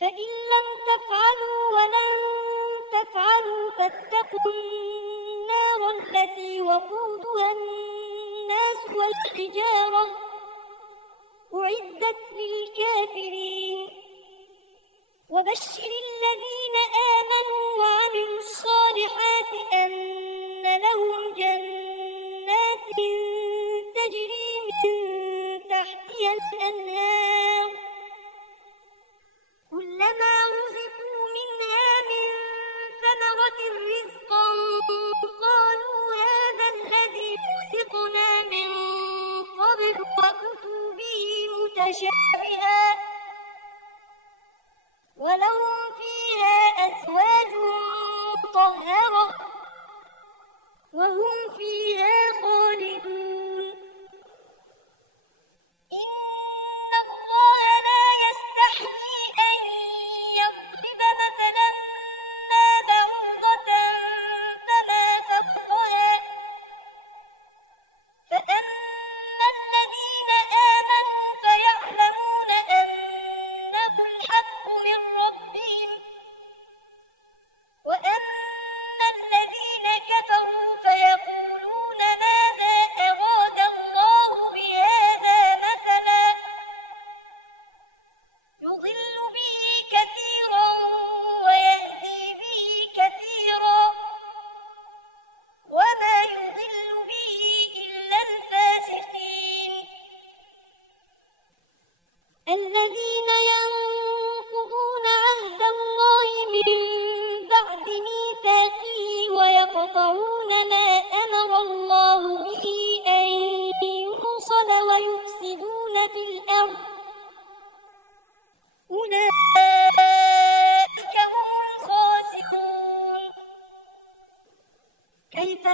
فإن لم تفعلوا ولن تفعلوا فاتقوا النار التي وقودها الناس والحجارة أعدت للكافرين وبشر الذين آمنوا وعملوا الصالحات أن لهم جنات تجري من تحتها الأنهار كلما رزقوا منها من ثمرة رزقا قالوا هذا الذي رزقنا من قبل وأتوا به متشابها ولهم فيها أزواج مطهرة وهم فيها خالدون إن الله لا يستحيي أن يضرب مثلا ما بعوضة فما فوقها فأما الذين آمنوا فيعلمون أنه الحق من ربهم وأما الذين كفروا فيقولون ماذا أراد الله بهذا مثلا يضل به كثيرا ويهدي به كثيرا وما يضل به إلا الفاسقين الذين ينقضون عهد الله من بعد ميثاقه ويقطعون ما أمر الله به أن يوصل ويفسدون في الأرض أولئك هم الخاسرون كيف